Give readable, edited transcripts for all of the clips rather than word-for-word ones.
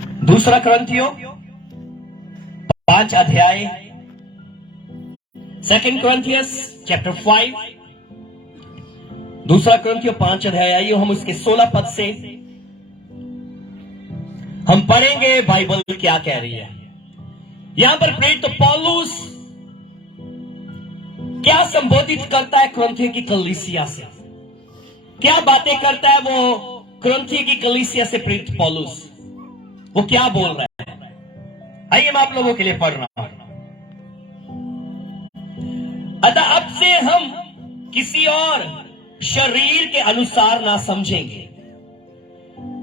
दूसरा क्रंथियो 5 अध्याय, 2 Corinthians chapter 5, दूसरा क्रंथियो 5 अध्याय। आइए हम उसके 16 पद से हम पढ़ेंगे बाइबल क्या कह रही है। यहां पर प्रेरित पौलुस क्या संबोधित करता है क्रंथियो की कलीसिया से, क्या बातें करता है वो क्रंथियो की कलीसिया से। प्रेरित पौलुस वो क्या बोल रहा है, आइए मैं आप लोगों के लिए पढ़ रहा हूं। अतः अब से हम किसी और शरीर के अनुसार ना समझेंगे।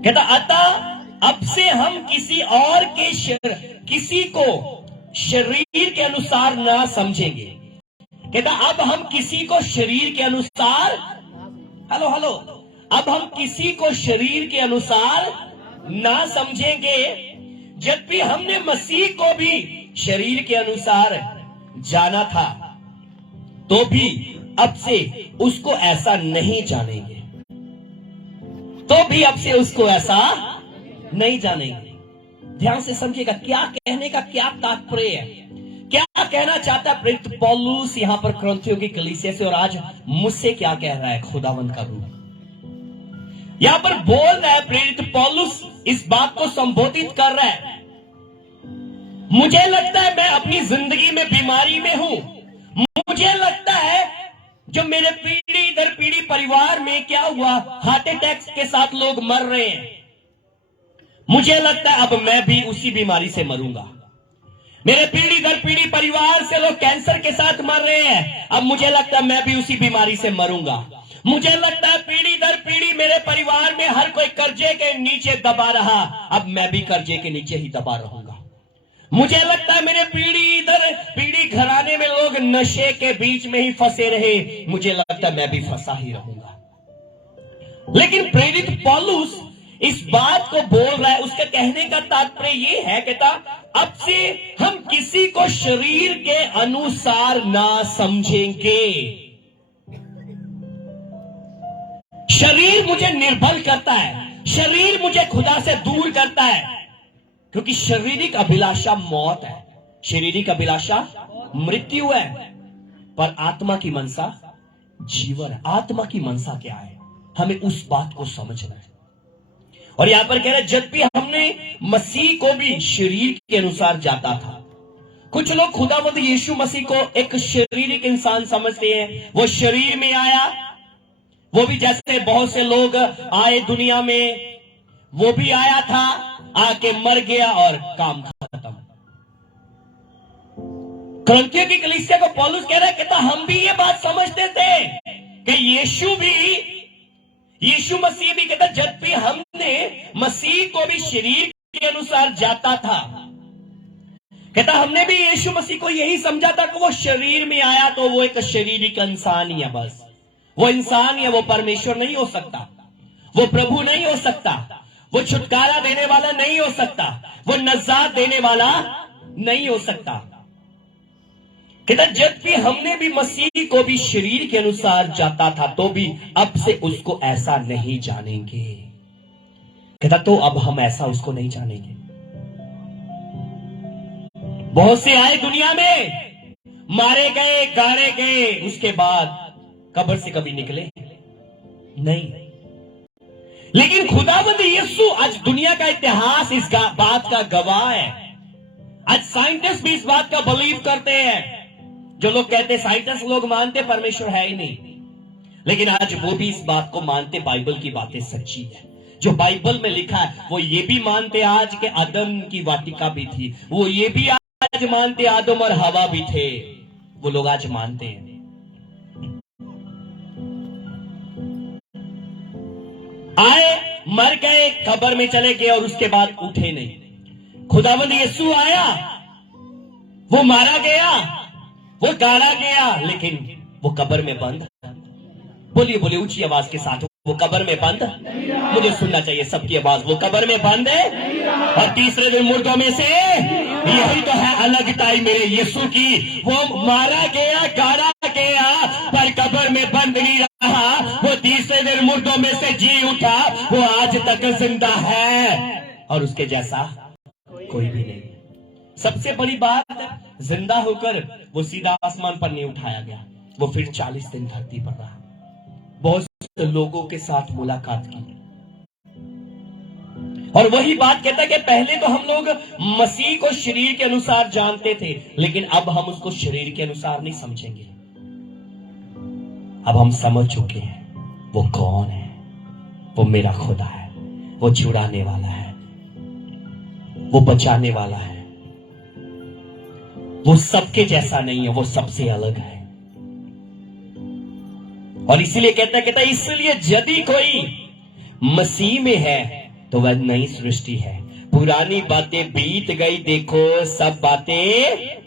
कहता अतः अब से हम किसी और के किसी को शरीर के अनुसार ना समझेंगे। कहता अब हम किसी को शरीर के अनुसार, हेलो हेलो, अब हम किसी को शरीर के अनुसार ना समझेंगे, जबकि हमने मसीह को भी शरीर के अनुसार जाना था, तो भी अब से उसको ऐसा नहीं जानेंगे। तो भी अब से उसको ऐसा नहीं जानेंगे। ध्यान से समझिएगा क्या कहने का क्या तात्पर्य है, क्या कहना चाहता है प्रेरित पौलुस यहां पर क्रंथियो की कलीसिया से, और आज मुझसे क्या कह रहा है खुदावंद का रूप। यहां पर बोल रहा है प्रेरित पौलुस, इस बात को संबोधित कर रहा है। मुझे लगता है मैं अपनी जिंदगी में बीमारी में हूं। मुझे लगता है जो मेरे पीढ़ी दर पीढ़ी परिवार में क्या हुआ, हार्ट अटैक के साथ लोग मर रहे हैं। मुझे लगता है अब मैं भी उसी बीमारी से मरूंगा। मेरे पीढ़ी दर पीढ़ी परिवार से लोग कैंसर के साथ मर रहे हैं, अब मुझे लगता है मैं भी उसी बीमारी से मरूंगा। मुझे लगता है पीढ़ी दर पीढ़ी मेरे परिवार में हर कोई कर्जे के नीचे दबा रहा, अब मैं भी कर्जे के नीचे ही दबा रहूंगा। मुझे लगता है मेरे पीढ़ी दर पीढ़ी घराने में लोग नशे के बीच में ही फंसे रहे, मुझे लगता है मैं भी फंसा ही रहूंगा। लेकिन प्रेरित पौलुस इस बात को बोल रहा है, उसका कहने का तात्पर्य ये है, कहता अब से हम किसी को शरीर के अनुसार ना समझेंगे। शरीर मुझे निर्बल करता है, शरीर मुझे खुदा से दूर करता है, क्योंकि शारीरिक अभिलाषा मौत है, शारीरिक अभिलाषा मृत्यु है, पर आत्मा की मनसा जीवन है। आत्मा की मनसा क्या है, हमें उस बात को समझना है। और यहां पर कह रहे जब भी हमने मसीह को भी शरीर के अनुसार जाता था। कुछ लोग खुदावंद यीशु मसीह को एक शारीरिक इंसान समझते हैं, वो शरीर में आया, वो भी जैसे बहुत से लोग आए दुनिया में, वो भी आया था, आके मर गया और काम खत्म। क्रंथियो की कलीसिया को पौलुस कह रहा है, कहता हम भी ये बात समझते थे कि यीशु मसीह भी, कहता जब भी हमने मसीह को भी शरीर के अनुसार जाता था, कहता हमने भी यीशु मसीह को यही समझा था कि वो शरीर में आया तो वो एक शारीरिक इंसान ही है, बस वो इंसान है, वो परमेश्वर नहीं हो सकता, वो प्रभु नहीं हो सकता, वो छुटकारा देने वाला नहीं हो सकता, वो नजात देने वाला नहीं हो सकता। कहता जब भी हमने भी मसीह को भी शरीर के अनुसार जाता था, तो भी अब से उसको ऐसा नहीं जानेंगे। कहता तो अब हम ऐसा उसको नहीं जानेंगे। बहुत से आए दुनिया में, मारे गए, गाड़े गए, उसके बाद कब्र से कभी निकले नहीं। लेकिन खुदावंद यीशु, आज दुनिया का इतिहास इस बात का गवाह है। आज साइंटिस्ट भी इस बात का बिलीव करते हैं। जो लोग कहते हैं, साइंटिस्ट लोग मानते परमेश्वर है ही नहीं, लेकिन आज वो भी इस बात को मानते बाइबल की बातें सच्ची है। जो बाइबल में लिखा है वो ये भी मानते आज के आदम की वाटिका भी थी, वो ये भी आज मानते आदम और हवा भी थे, वो लोग आज मानते हैं। आए, मर गए, कब्र में चले गए और उसके बाद उठे नहीं। खुदावंद यीशु आया, वो मारा गया, वो गाड़ा गया, लेकिन वो कब्र में बंद। बोलिए बोलिए ऊंची आवाज के साथ, वो कब्र में बंद। मुझे सुनना चाहिए सबकी आवाज, वो कब्र में बंद है और तीसरे दिन मुर्दों में से, यही तो है अलगताई मेरे यीशु की। वो मारा गया, गाड़ा गया, पर कब्र में बंद नहीं रहा, वो तीसरे दिन मुर्दों में से जी उठा, वो आज तक जिंदा है और उसके जैसा कोई भी नहीं। सबसे बड़ी बात, जिंदा होकर वो सीधा आसमान पर नहीं उठाया गया, वो फिर 40 दिन धरती पर रहा, बहुत से लोगों के साथ मुलाकात की। और वही बात कहता है कि पहले तो हम लोग मसीह को शरीर के अनुसार जानते थे, लेकिन अब हम उसको शरीर के अनुसार नहीं समझेंगे। अब हम समझ चुके हैं वो कौन है। वो मेरा खुदा है, वो छुड़ाने वाला है, वो बचाने वाला है, वो सबके जैसा नहीं है, वो सबसे अलग है। और इसीलिए कहता है इसलिए यदि कोई मसीह में है तो वह नई सृष्टि है, पुरानी बातें बीत गई, देखो सब बातें,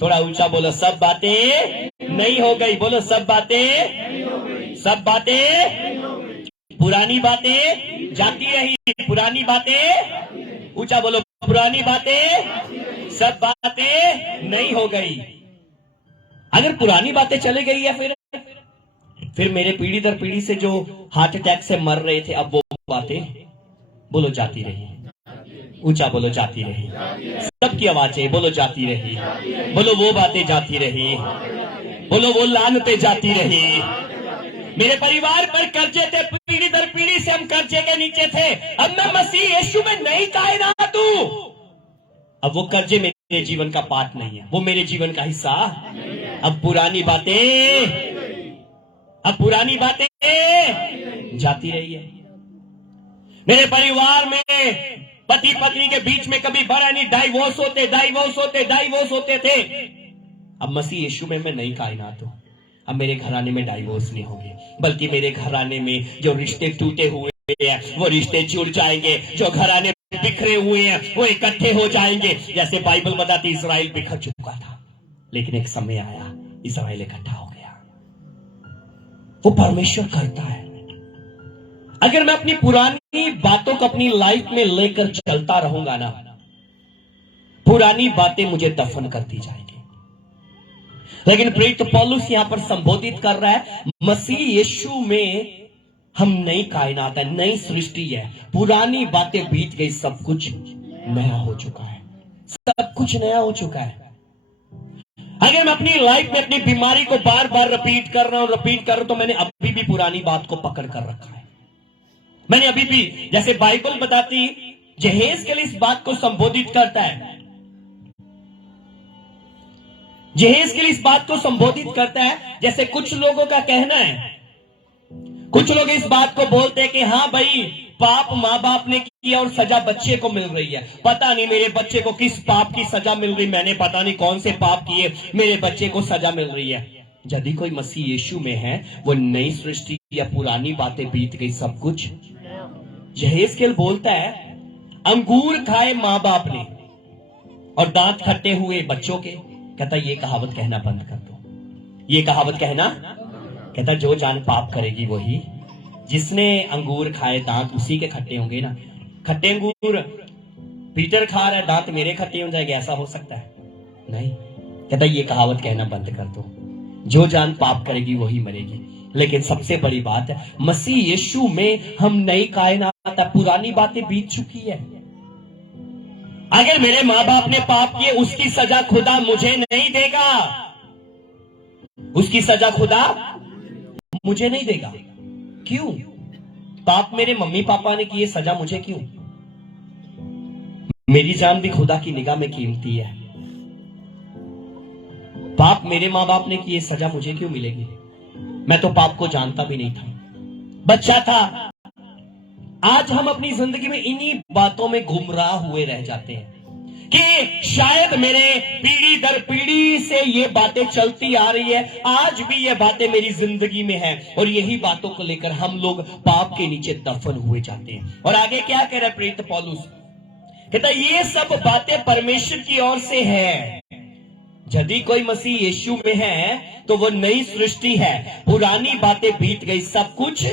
थोड़ा ऊंचा बोलो, सब बातें नहीं हो गई। बोलो सब बातें, सब बातें, पुरानी बातें जाती रही, पुरानी बातें, ऊंचा बोलो, पुरानी बातें, सब बातें नहीं हो गई। अगर पुरानी बातें चली गई है, फिर मेरे पीढ़ी दर पीढ़ी से जो हार्ट अटैक से मर रहे थे, अब वो बातें बोलो जाती रही, ऊंचा बोलो जाती रही, सबकी आवाजें बोलो जाती रही, बोलो वो बातें जाती रही, बोलो वो लानतें जाती रही। मेरे परिवार पर कर्जे थे, पीढ़ी दर पीढ़ी से हम कर्जे के नीचे थे, अब मैं मसीह यीशु में नई कायनात हूं। अब वो कर्जे मेरे जीवन का पार्ट नहीं है, वो मेरे जीवन का हिस्सा। अब पुरानी बातें जाती रही है। मेरे परिवार में पति पत्नी के बीच में कभी बड़ा नहीं, डाइवोर्स होते थे। अब मसीह यीशु में मैं नई कायनात हूं। अब मेरे घराने में डाइवोर्स नहीं होगी, बल्कि मेरे घराने में जो रिश्ते टूटे हुए हैं वो रिश्ते जुड़ जाएंगे, जो घराने बिखरे हुए हैं वो इकट्ठे हो जाएंगे। जैसे बाइबल बताती, इस्राएल बिखर चुका था, लेकिन एक समय आया, इस्राएल इकट्ठा हो गया। वो परमेश्वर करता है। अगर मैं अपनी पुरानी बातों को अपनी लाइफ में लेकर चलता रहूंगा ना, पुरानी बातें मुझे दफन करती जाएंगी। लेकिन प्रेरित पौलुस यहां पर संबोधित कर रहा है, मसीह यीशु में हम नई कायनात है, नई सृष्टि है, पुरानी बातें बीत गई, सब कुछ नया हो चुका है, सब कुछ नया हो चुका है। अगर मैं अपनी लाइफ में अपनी बीमारी को बार बार रिपीट कर रहा हूं, तो मैंने अभी भी पुरानी बात को पकड़ कर रखा है। मैंने अभी भी, जैसे बाइबल बताती, यहेजकेल इस बात को संबोधित करता है, यहेजकेल इस बात को संबोधित करता है, जैसे कुछ लोगों का कहना है, कुछ लोग इस बात को बोलते हैं कि हाँ भाई, पाप माँ बाप ने किया और सजा बच्चे को मिल रही है। पता नहीं मेरे बच्चे को किस पाप की सजा मिल रही, मैंने पता नहीं कौन से पाप किए, मेरे बच्चे को सजा मिल रही है। यदि कोई मसीह यीशु में है, वो नई सृष्टि या पुरानी बातें बीत गई, सब कुछ। यहेजकेल बोलता है, अंगूर खाए माँ बाप ने और दांत खट्टे हुए बच्चों के। कहता ये कहावत कहना बंद कर दो, ये कहावत कहना। कहता जो जान पाप करेगी वही, जिसने अंगूर खाए दांत उसी के खट्टे होंगे ना। खट्टे अंगूर पीटर खा रहा है, दांत मेरे खट्टे हो जाएंगे, ऐसा हो सकता है? नहीं। कहता ये कहावत कहना बंद कर दो, जो जान पाप करेगी वही मरेगी। लेकिन सबसे बड़ी बात है, मसीह यीशु में हम नई कायनात है, पुरानी बातें बीत चुकी है। अगर मेरे माँ बाप ने पाप किए, उसकी सजा खुदा मुझे नहीं देगा, उसकी सजा खुदा मुझे नहीं देगा। क्यों? पाप मेरे मम्मी पापा ने किए, सजा मुझे क्यों? मेरी जान भी खुदा की निगाह में कीमती है। पाप मेरे माँ बाप ने किए, सजा मुझे क्यों मिलेगी? मैं तो पाप को जानता भी नहीं था, बच्चा था। आज हम अपनी जिंदगी में इन्हीं बातों में गुमराह हुए रह जाते हैं कि शायद मेरे पीढ़ी दर पीढ़ी से ये बातें चलती आ रही है, आज भी ये बातें मेरी जिंदगी में है, और यही बातों को लेकर हम लोग पाप के नीचे दफन हुए जाते हैं। और आगे क्या कह रहा है प्रेरित पौलुस? कहता ये सब बातें परमेश्वर की ओर से है। यदि कोई मसीह यीशु में है तो वो नई सृष्टि है, पुरानी बातें बीत गई, सब कुछ,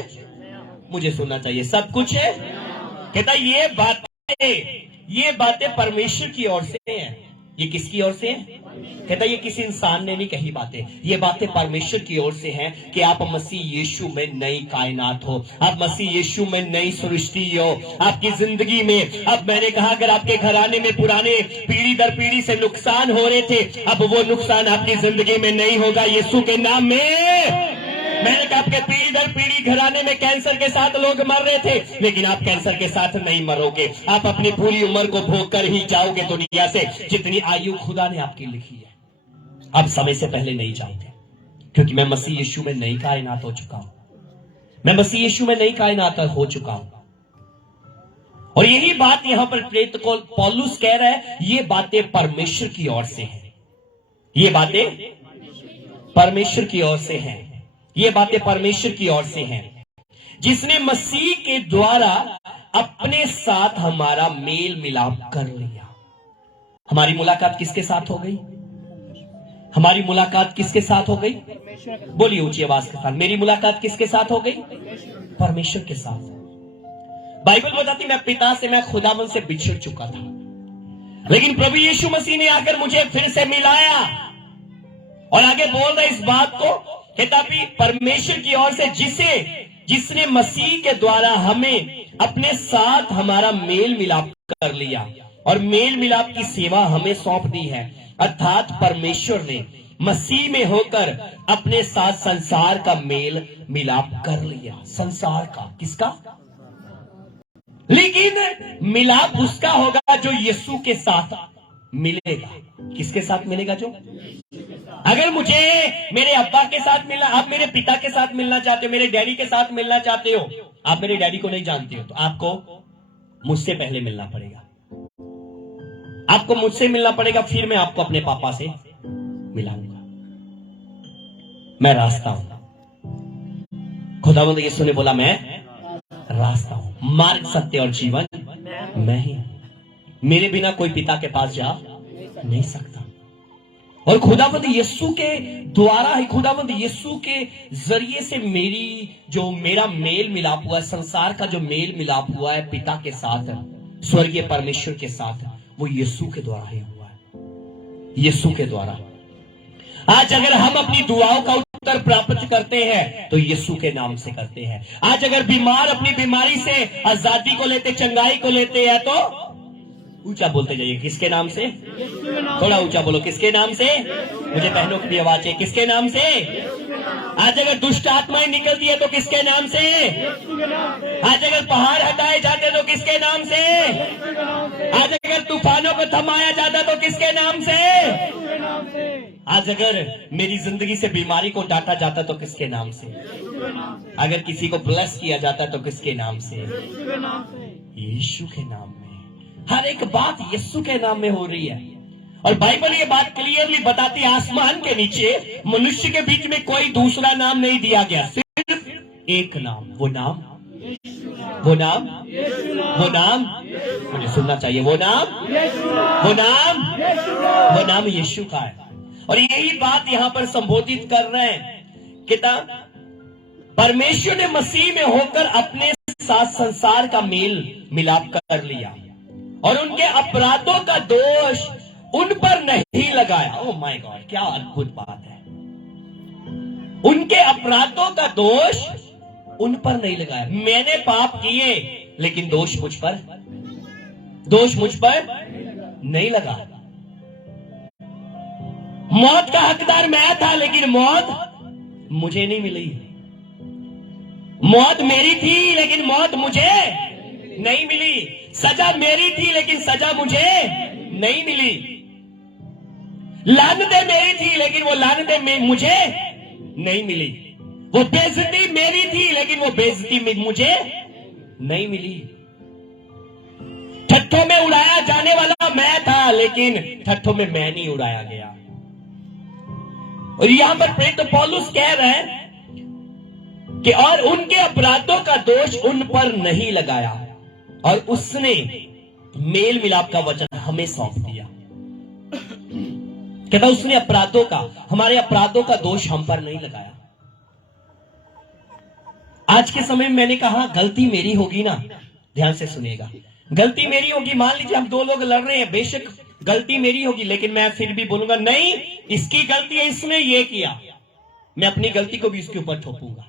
मुझे सुनना चाहिए, सब कुछ है। कहता ये बातें परमेश्वर की ओर से हैं, ये किसकी ओर से है? कहता ये किसी इंसान ने नहीं कही बातें, ये बातें परमेश्वर की ओर से हैं कि आप मसीह यीशु में नई कायनात हो, आप मसीह यीशु में नई सृष्टि हो आपकी जिंदगी में। अब मैंने कहा अगर आपके घराने में पुराने पीढ़ी दर पीढ़ी से नुकसान हो रहे थे, अब वो नुकसान आपकी जिंदगी में नहीं होगा यीशु के नाम में। मैंने कहा आपके पीढ़ी दर पीढ़ी घराने में कैंसर के साथ लोग मर रहे थे, लेकिन आप कैंसर के साथ नहीं मरोगे, आप अपनी पूरी उम्र को भोग कर ही जाओगे दुनिया से। जितनी आयु खुदा ने आपकी लिखी है आप समय से पहले नहीं जाओगे, क्योंकि मैं मसीह यीशु में नई कायनात हो चुका हूं, मैं मसीह यीशु में नई कायनात हो चुका हूं। और यही बात यहां पर प्रेरित पौलुस कह रहा है, ये बातें परमेश्वर की ओर से हैं, ये बातें परमेश्वर की ओर से हैं, ये बातें परमेश्वर की ओर से हैं, जिसने मसीह के द्वारा अपने साथ हमारा मेल मिलाप कर लिया। हमारी मुलाकात किसके साथ हो गई? हमारी मुलाकात किसके साथ हो गई? बोलिए ऊंची आवाज के साथ, मेरी मुलाकात किसके साथ हो गई? परमेश्वर के साथ। बाइबल बताती मैं पिता से, मैं खुदावन से बिछड़ चुका था, लेकिन प्रभु यीशु मसीह ने आकर मुझे फिर से मिलाया। और आगे बोल रहे इस बात को, कहता भी परमेश्वर की ओर से जिसने मसीह के द्वारा हमें अपने साथ हमारा मेल मिलाप कर लिया और मेल मिलाप की सेवा हमें सौंप दी है। अर्थात परमेश्वर ने मसीह में होकर अपने साथ संसार का मेल मिलाप कर लिया। संसार का, किसका? लेकिन मिलाप उसका होगा जो यीशु के साथ मिलेगा। किसके साथ मिलेगा? जो अगर मुझे मेरे अब्बा के साथ मिलना, आप मेरे पिता के साथ मिलना चाहते हो, मेरे डैडी के साथ मिलना चाहते हो, आप मेरे डैडी को नहीं जानते हो, तो आपको मुझसे पहले मिलना पड़ेगा, आपको मुझसे मिलना पड़ेगा, फिर मैं आपको अपने पापा से मिलाऊंगा। मैं रास्ता हूं। खुदावंद यीशु ने बोला मैं रास्ता हूं, मार्ग, सत्य और जीवन मैं ही हूं, मेरे बिना कोई पिता के पास जा नहीं सकता। और खुदावंद यीशु के द्वारा ही, खुदावंद यीशु के जरिए से मेरा मेल मिलाप हुआ है, संसार का जो मेल मिलाप हुआ है पिता के साथ, स्वर्गीय परमेश्वर के साथ, वो यीशु के द्वारा ही हुआ है, यीशु के द्वारा। आज अगर हम अपनी दुआओं का उत्तर प्राप्त करते हैं तो यीशु के नाम से करते हैं। आज अगर बीमार अपनी बीमारी से आजादी को लेते, चंगाई को लेते हैं, तो ऊंचा बोलते जाइए, किसके नाम से? थोड़ा ऊंचा बोलो, किसके नाम से? मुझे बहनों की आवाज है, किसके नाम से? आज अगर दुष्ट आत्माएं निकलती है तो किसके नाम से? आज अगर पहाड़ हटाए जाते तो किसके नाम से? आज अगर तूफानों को थमाया जाता तो किसके नाम से? आज अगर मेरी जिंदगी से बीमारी को डांटा जाता तो किसके नाम से? अगर किसी को ब्लेस किया जाता तो किसके नाम से? यीशु के नाम में। हर एक बात यीशु के नाम में हो रही है। और बाइबल ये बात क्लियरली बताती है, आसमान के नीचे मनुष्य के बीच में कोई दूसरा नाम नहीं दिया गया, सिर्फ एक नाम। वो नाम मुझे सुनना चाहिए, वो नाम यीशु का है। और यही बात यहां पर संबोधित कर रहे हैं कि परमेश्वर ने मसीह में होकर अपने साथ संसार का मेल मिलाप कर लिया और उनके अपराधों का दोष उन पर नहीं लगाया। ओह माय गॉड, क्या अद्भुत बात है। उनके अपराधों का दोष उन पर नहीं लगाया। मैंने पाप किए लेकिन दोष मुझ पर नहीं लगा। मौत का हकदार मैं था लेकिन मौत मुझे नहीं मिली। मौत मेरी थी लेकिन मौत मुझे नहीं मिली। सजा मेरी थी लेकिन सजा मुझे नहीं मिली। लानतें मेरी थी लेकिन वो लानतें मुझे नहीं मिली। वो बेइज्जती मेरी थी लेकिन वो बेइज्जती मुझे नहीं मिली। ठट्ठों में उड़ाया जाने वाला मैं था लेकिन ठट्ठों में मैं नहीं उड़ाया गया। और यहां पर प्रेरित पौलुस कह रहे हैं कि और उनके अपराधों का दोष उन पर नहीं लगाया और उसने मेल मिलाप का वचन हमें सौंप दिया। कहता उसने हमारे अपराधों का दोष हम पर नहीं लगाया। आज के समय में मैंने कहा गलती मेरी होगी ना, ध्यान से सुनिएगा, गलती मेरी होगी। मान लीजिए हम दो लोग लड़ रहे हैं, बेशक गलती मेरी होगी, लेकिन मैं फिर भी बोलूंगा नहीं, इसकी गलती है, इसने ये किया, मैं अपनी गलती को भी उसके ऊपर थोपूंगा।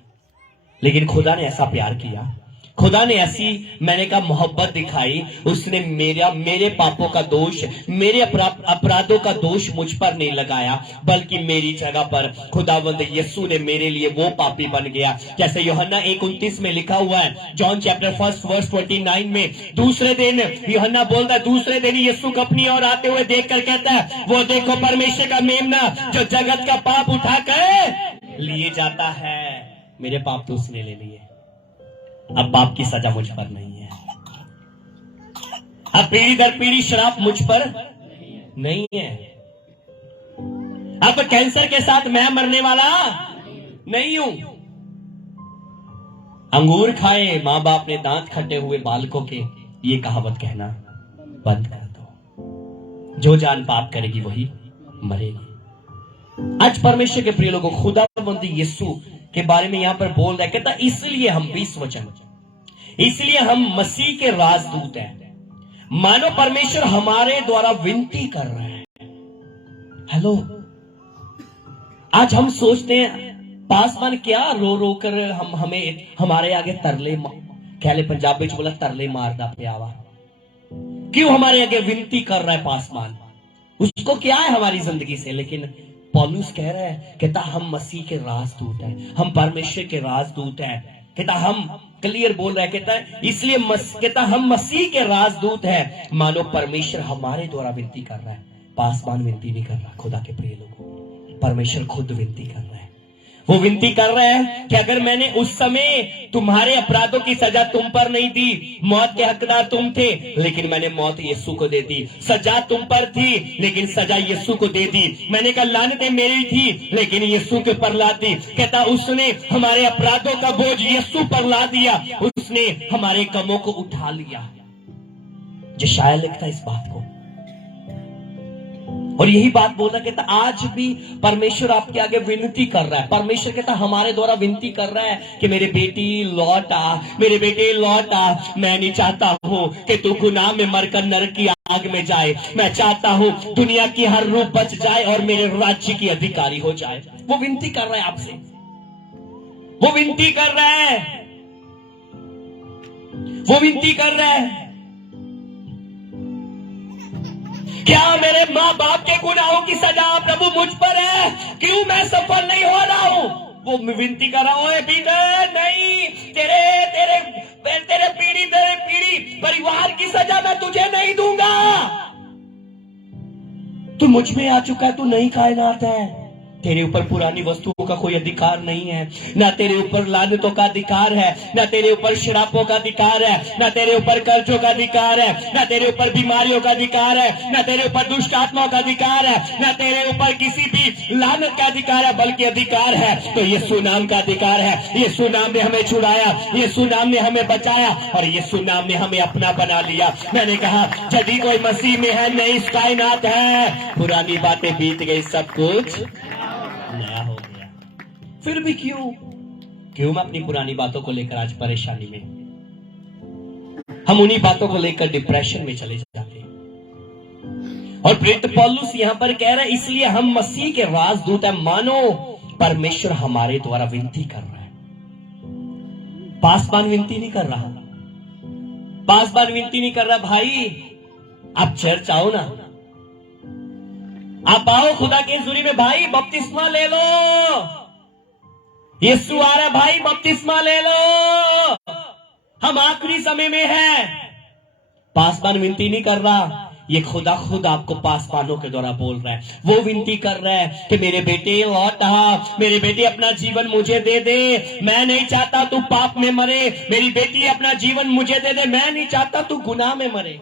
लेकिन खुदा ने ऐसा प्यार किया, खुदा ने ऐसी, मैंने कहा, मोहब्बत दिखाई। उसने मेरे पापों का दोष, मेरे अपराधों का दोष मुझ पर नहीं लगाया, बल्कि मेरी जगह पर खुदावंद यीशु ने मेरे लिए वो पापी बन गया। जैसे यूहन्ना 1:29 में लिखा हुआ है, जॉन चैप्टर 1 वर्स 29 में, दूसरे दिन यूहन्ना बोलता है, दूसरे दिन यीशु को अपनी ओर आते हुए देखकर कहता है, वो देखो परमेश्वर का मेमना जो जगत का पाप उठाकर लिए जाता है। मेरे पाप तो उसने ले लिए, अब पाप की सजा मुझ पर नहीं है, अब पीढ़ी दर पीढ़ी श्राप मुझ पर नहीं है, अब कैंसर के साथ मैं मरने वाला नहीं हूं। अंगूर खाए मां बाप ने दांत खट्टे हुए बालकों के, ये कहावत कहना बंद कर दो। जो जान पाप करेगी वही मरेगी। आज परमेश्वर के प्रिय लोगों, खुदावंद यीशु के बारे में यहां पर बोल रहा है, कहता इसलिए हम 20 वचन, इसलिए हम मसीह के राजदूत हैं, मानो परमेश्वर हमारे द्वारा विनती कर रहा है। हेलो, आज हम सोचते हैं पासवान क्या रो रो कर हमें हमारे आगे तरले, कहले पंजाबी च बोला तरले मारदा पिया वा, क्यों हमारे आगे विनती कर रहा है पासवान, उसको क्या है हमारी जिंदगी से। लेकिन पौलुस कह रहा है, कहता हम मसीह के राजदूत हैं, हम परमेश्वर के राजदूत हैं। कहता हम, क्लियर बोल रहा है, कहता है इसलिए कहता हम मसीह के राजदूत हैं, मानो परमेश्वर हमारे द्वारा विनती कर रहा है। पासवान विनती नहीं कर रहा, खुदा के प्रिय लोगों, परमेश्वर खुद विनती कर रहा है। वो विनती कर रहा है कि अगर मैंने उस समय तुम्हारे अपराधों की सजा तुम पर नहीं दी, मौत के हकदार तुम थे, लेकिन मैंने मौत यीशु को दे दी। सजा तुम पर थी, लेकिन सजा यीशु को दे दी। मैंने कहा लानतें मेरी थी, लेकिन यीशु के पर ला दी। कहता उसने हमारे अपराधों का बोझ यीशु पर ला दिया, उसने हमारे कमों को उठा लिया। जो शायर लिखता इस बात को, और यही बात बोल रहा, कहता आज भी परमेश्वर आपके आगे विनती कर रहा है। परमेश्वर कहता हमारे द्वारा विनती कर रहा है कि मेरे बेटी लौट आ, मेरे बेटे लौट आ। मैं नहीं चाहता हूं कि तू गुनाह में मरकर नरक की आग में जाए, मैं चाहता हूं दुनिया की हर रूह बच जाए और मेरे राज्य की अधिकारी हो जाए। वो विनती कर रहा है आपसे, वो विनती कर रहा है, वो विनती कर रहा है। क्या मेरे माँ बाप के गुनाहों की सजा प्रभु मुझ पर है? क्यों मैं सफल नहीं हो रहा हूं? वो विनती कर रहा हूं, बेटा नहीं, तेरे पीढ़ी परिवार की सजा मैं तुझे नहीं दूंगा। तू मुझ में आ चुका है, तू नई कायनात है। तेरे ऊपर पुरानी वस्तुओं का कोई अधिकार नहीं है, ना तेरे ऊपर लानतों का अधिकार है, ना तेरे ऊपर शराबों का अधिकार है, ना तेरे ऊपर कर्जों का अधिकार है, ना तेरे ऊपर बीमारियों का अधिकार है, ना तेरे ऊपर दुष्ट आत्माओं का अधिकार है, ना तेरे ऊपर किसी भी लानत का अधिकार है, बल्कि अधिकार है तो यीशु नाम का अधिकार है। यीशु नाम ने हमें छुड़ाया, यीशु नाम ने हमें बचाया और यीशु नाम ने हमें अपना बना लिया। मैंने कहा यदि कोई मसीह में है, नई कायनात है, पुरानी बातें बीत गई, सब कुछ नया हो गया। फिर भी क्यों मैं अपनी पुरानी बातों को लेकर आज परेशानी में, हम उन्हीं बातों को लेकर डिप्रेशन में चले जाते हैं। और प्रेरित पौलुस यहां पर कह रहा है इसलिए हम मसीह के राजदूत हैं, मानो परमेश्वर हमारे द्वारा विनती कर रहा है। पासवान विनती नहीं कर रहा, पासवान विनती नहीं कर रहा, भाई आप चर्च आओ ना, आप आओ खुदा के हज़ूरी में, भाई बपतिस्मा ले लो, यीशु आ रहा है, भाई बपतिस्मा ले लो, हम आखिरी समय में हैं। पासवान विनती नहीं कर रहा, ये खुदा खुद आपको पासवानों के द्वारा बोल रहा है। वो विनती कर रहा है कि मेरे बेटे लौट आ, मेरे बेटे अपना जीवन मुझे दे दे, मैं नहीं चाहता तू पाप में मरे, मेरी बेटी अपना जीवन मुझे दे दे, मैं नहीं चाहता तू गुनाह में मरे।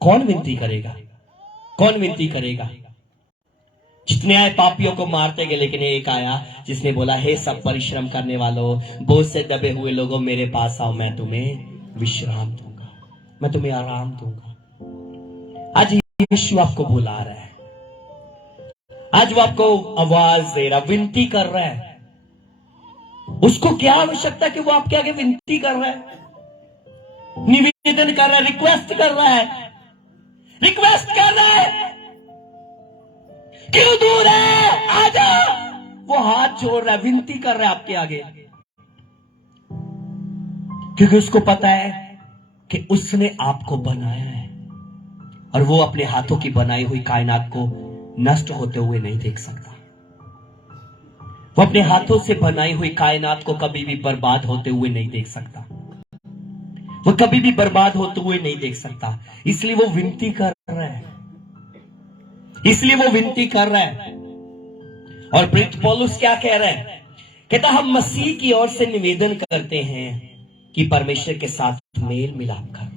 कौन विनती करेगा? कौन विनती करेगा? जितने आए पापियों को मारते गए, लेकिन एक आया जिसने बोला हे सब परिश्रम करने वालों, बोझ से दबे हुए लोगों, मेरे पास आओ, मैं तुम्हें विश्राम दूंगा, मैं तुम्हें आराम दूंगा। आज यीशु आपको बुला रहा है, आज वो आपको आवाज दे रहा, विनती कर रहा है। उसको क्या आवश्यकता कि वो आपके आगे विनती कर रहा है, निवेदन कर रहा है, रिक्वेस्ट कर रहा है। रिक्वेस्ट कर रहा है, क्यों दूर है, आजा। वो हाथ जोड़ रहा है, विनती कर रहा है आपके आगे, क्योंकि उसको पता है कि उसने आपको बनाया है और वो अपने हाथों की बनाई हुई कायनात को नष्ट होते हुए नहीं देख सकता। वो अपने हाथों से बनाई हुई कायनात को कभी भी बर्बाद होते हुए नहीं देख सकता। वो कभी भी बर्बाद होते हुए नहीं देख सकता। इसलिए वो विनती कर रहा है, इसलिए वो विनती कर रहा है। और प्रेरित पौलुस क्या कह रहा है? कहता हम मसीह की ओर से निवेदन करते हैं कि परमेश्वर के साथ मेल मिलाप कर लो।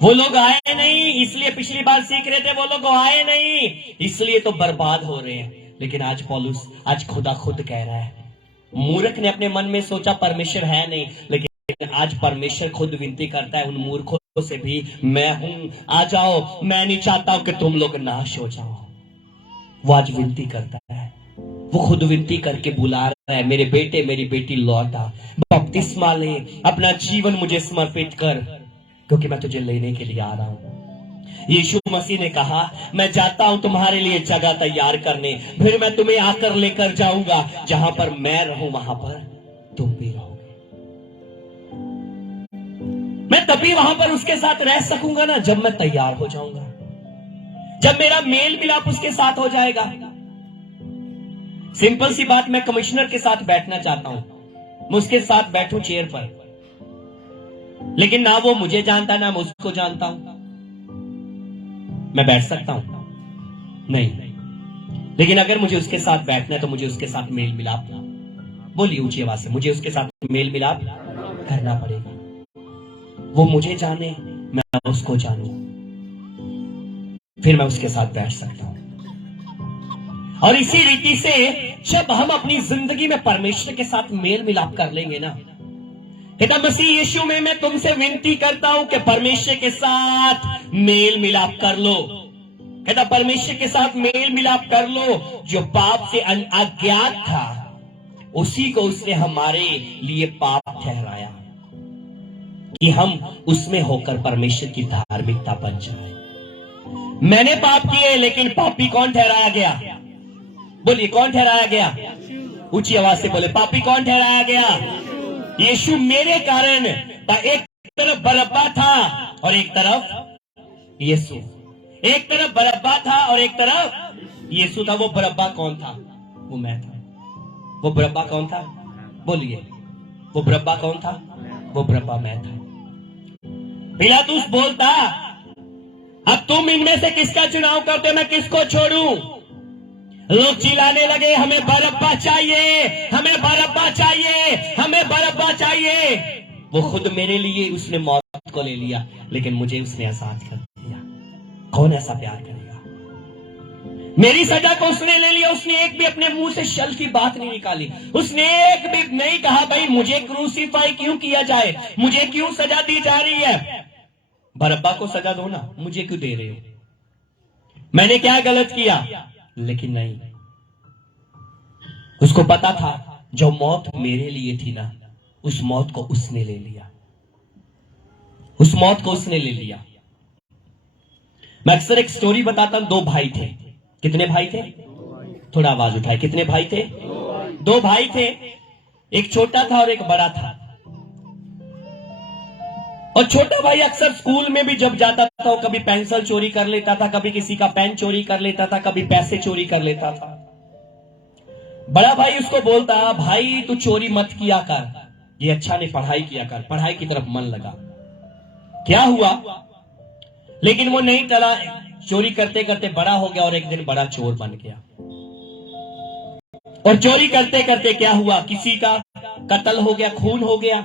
वो लोग आए नहीं इसलिए पिछली बार सीख रहे थे, वो लोग आए नहीं इसलिए तो बर्बाद हो रहे हैं। लेकिन आज पौलुस, आज खुदा खुद कह रहा है, मूर्ख ने अपने मन में सोचा परमेश्वर है नहीं, लेकिन आज परमेश्वर खुद विनती करता है उन मूर्खों से भी, मैं हूं, आ जाओ, मैं नहीं चाहता हूं कि तुम लोग नाश हो जाओ। वो आज विनती करता है, वो खुद विनती करके बुला रहा है, मेरे बेटे मेरी बेटी लौटा, बपतिस्मा ले, अपना जीवन मुझे समर्पित कर, क्योंकि मैं तुझे लेने के लिए आ रहा हूं। यीशु मसीह ने कहा, मैं जाता हूं तुम्हारे लिए जगह तैयार करने, फिर मैं तुम्हें आकर लेकर जाऊंगा, जहां पर मैं रहूं वहां पर तुम भी रहोगे। मैं तभी वहां पर उसके साथ रह सकूंगा ना जब मैं तैयार हो जाऊंगा, जब मेरा मेल मिलाप उसके साथ हो जाएगा। सिंपल सी बात, मैं कमिश्नर के साथ बैठना चाहता हूं, मैं उसके साथ बैठूं चेयर पर, लेकिन ना वो मुझे जानता ना मैं उसको जानता हूं, मैं बैठ सकता हूं? नहीं। लेकिन अगर मुझे उसके साथ बैठना है तो मुझे उसके साथ मेल मिलाप, बोलिए ऊंची आवाज से, मुझे उसके साथ मेल मिलाप करना पड़ेगा। वो मुझे जाने, मैं उसको जानूं, फिर मैं उसके साथ बैठ सकता हूं। और इसी रीति से जब हम अपनी जिंदगी में परमेश्वर के साथ मेल मिलाप कर लेंगे ना, कहता मसीह यीशु में मैं तुमसे विनती करता हूं कि परमेश्वर के साथ मेल मिलाप कर लो। कहता परमेश्वर के साथ मेल मिलाप कर लो। जो पाप से अज्ञात था उसी को उसने हमारे लिए पाप ठहराया कि हम उसमें होकर परमेश्वर की धार्मिकता बन जाए। मैंने पाप किए, लेकिन पापी कौन ठहराया गया? बोलिए, कौन ठहराया गया? ऊंची आवाज से बोले, पापी कौन ठहराया गया? यीशु मेरे कारण। एक तरफ बरअब्बा था और एक तरफ यीशु, एक तरफ बरअब्बा था और एक तरफ यीशु था। वो बरअब्बा कौन था? वो मैं था। वो बरअब्बा कौन था? बोलिए, वो बरअब्बा कौन था? वो बरअब्बा मैं था। पिलातुस बोलता, अब तुम इनमें से किसका चुनाव करते हो, मैं किसको छोड़ूं? लोग चिल्लाने लगे, हमें बरअब्बा चाहिए, हमें बरअब्बा चाहिए, हमें बरअब्बा चाहिए। वो खुद मेरे लिए उसने मौत को ले लिया, लेकिन मुझे उसने आजाद कर दिया। कौन ऐसा प्यार करेगा? मेरी सजा को उसने ले लिया। उसने एक भी अपने मुंह से शल की बात नहीं निकाली। उसने एक भी नहीं कहा, भाई मुझे क्रूसीफाई क्यों किया जाए, मुझे क्यों सजा दी जा रही है? बरअब्बा को सजा दो ना, मुझे क्यों दे रहे हो? मैंने क्या गलत किया? लेकिन नहीं, उसको पता था जो मौत मेरे लिए थी ना, उस मौत को उसने ले लिया, उस मौत को उसने ले लिया। मैं अक्सर एक स्टोरी बताता हूं। दो भाई थे। कितने भाई थे? थोड़ा आवाज उठाए। कितने भाई थे? दो भाई थे। एक छोटा था और एक बड़ा था। और छोटा भाई अक्सर स्कूल में भी जब जाता था, वो कभी पेंसिल चोरी कर लेता था, कभी किसी का पेन चोरी कर लेता था, कभी पैसे चोरी कर लेता था। बड़ा भाई उसको बोलता, भाई तू चोरी मत किया कर, ये अच्छा नहीं, पढ़ाई किया कर, पढ़ाई की तरफ मन लगा। क्या हुआ? लेकिन वो नहीं टला, चोरी करते करते बड़ा हो गया और एक दिन बड़ा चोर बन गया। और चोरी करते करते क्या हुआ? किसी का कत्ल हो गया, खून हो गया,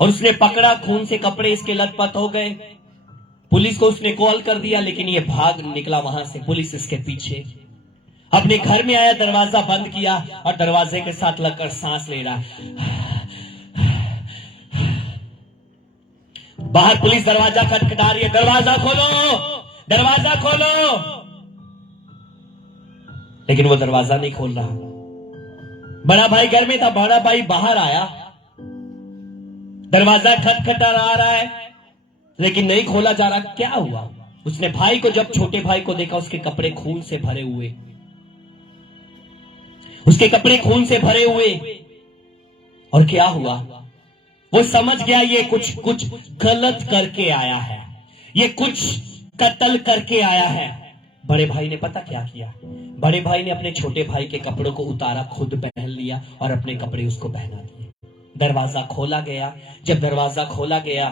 और उसने पकड़ा, खून से कपड़े इसके लथपथ हो गए। पुलिस को उसने कॉल कर दिया, लेकिन ये भाग निकला वहां से। पुलिस इसके पीछे। अपने घर में आया, दरवाजा बंद किया और दरवाजे के साथ लगकर सांस ले रहा। बाहर पुलिस दरवाजा खटखटा रही है, दरवाजा खोलो, दरवाजा खोलो, लेकिन वो दरवाजा नहीं खोल रहा। बड़ा भाई घर में था, बड़ा भाई बाहर आया, दरवाजा खटखटा रहा है। लेकिन नहीं खोला जा रहा। क्या हुआ? उसने भाई को, जब छोटे भाई को देखा, उसके कपड़े खून से भरे हुए, उसके कपड़े खून से भरे हुए। और क्या हुआ? वो समझ गया ये कुछ कुछ गलत करके आया है, ये कुछ कत्ल करके आया है। बड़े भाई ने पता क्या किया? बड़े भाई ने अपने छोटे भाई के कपड़ों को उतारा, खुद पहन लिया और अपने कपड़े उसको पहना दिए। दरवाजा खोला गया। जब दरवाजा खोला गया